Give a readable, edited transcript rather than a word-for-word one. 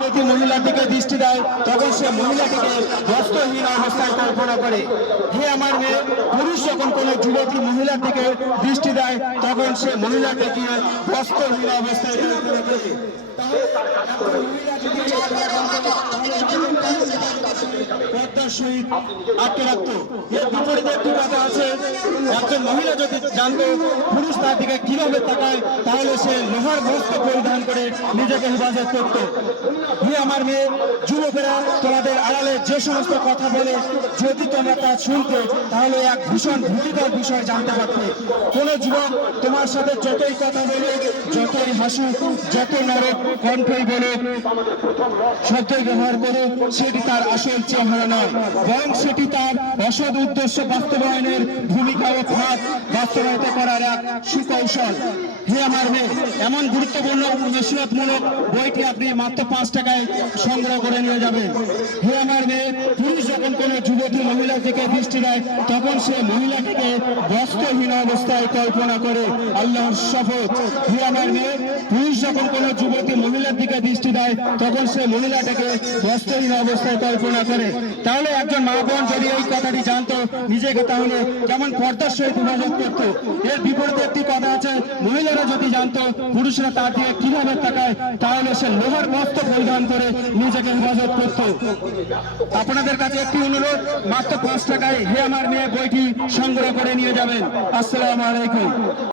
যদি মহিলার দিকে দৃষ্টি দেয় তখন সে মহিলাটিকে বস্ত্রহীন অবস্থায় কল্পনা করে। হে আমার মেয়ে, পুরুষ যখন কোনো যুবতী মহিলার দিকে দৃষ্টি দেয় তখন সে মহিলাটিকে বস্ত্রহীন অবস্থায় কল্পনা করে। পর্দার সহিত আটকে রাখতো। এর বিপরীতে একটি কথা আছে, একজন মহিলা যদি জানতো পুরুষ তার দিকে কিভাবে তাকায় তাহলে সে লোহার বস্ত্র পরিধান করে নিজেকে হেফাজত করত। হে আমার মেয়ে, যুবকেরা তোমাদের আড়ালে যে সমস্ত কথা বলে যদি তোমরা তা শুনতে তাহলে এক ভীষণ ভীতিকর বিষয় জানতে পারতে। কোনো যুবক তোমার সাথে যতই কথা বলে, যতই হাসুক, যত নরক কণ্ঠই বলে, শব্দই ব্যবহার করে, সেটি তার আসল চেহারা নয়, বরং সেটি তার অসৎ উদ্দেশ্য বাস্তবায়নের ভূমিকা ও খাত বাস্তবায়িত করার এক সুকৌশল। হে আমার মেয়ে, এমন গুরুত্বপূর্ণ নসিহতমূলক বইটি আপনি মাত্র 5 টাকায় সংগ্রহ করে নিয়ে যাবেন। হে আমার মেয়ে, পুরুষ যখন কোনো যুবতী মহিলার দিকে দৃষ্টি দেয় তখন সে মহিলাটিকে বস্ত্রহীন অবস্থায় কল্পনা করে। আল্লাহর শপথ, হে আমার মেয়ে, পুরুষ যখন কোনো যুবতী মহিলার দিকে দৃষ্টি দেয় তখন সে মহিলাটাকে বস্ত্রহীন অবস্থায় কল্পনা করে। তাহলে একজন মা বোন যদি এই কথাটি জানতো নিজেকে তাহলে কেমন পর্দার সহিত হেফাজত করতো। এর বিপরীতে একটি কথা আছে, মহিলারা যদি জানতো পুরুষরা তার দিকে কিভাবে তাকায় তাহলে সে লোহার বস্ত্র পরিধান করে নিজেকে হেফাজত করত। আপনাদের কাছে একটি অনুরোধ, মাত্র 5 টাকায় হে আমার মেয়ে বইটি সংগ্রহ করে নিয়ে যাবেন। আসসালামু আলাইকুম।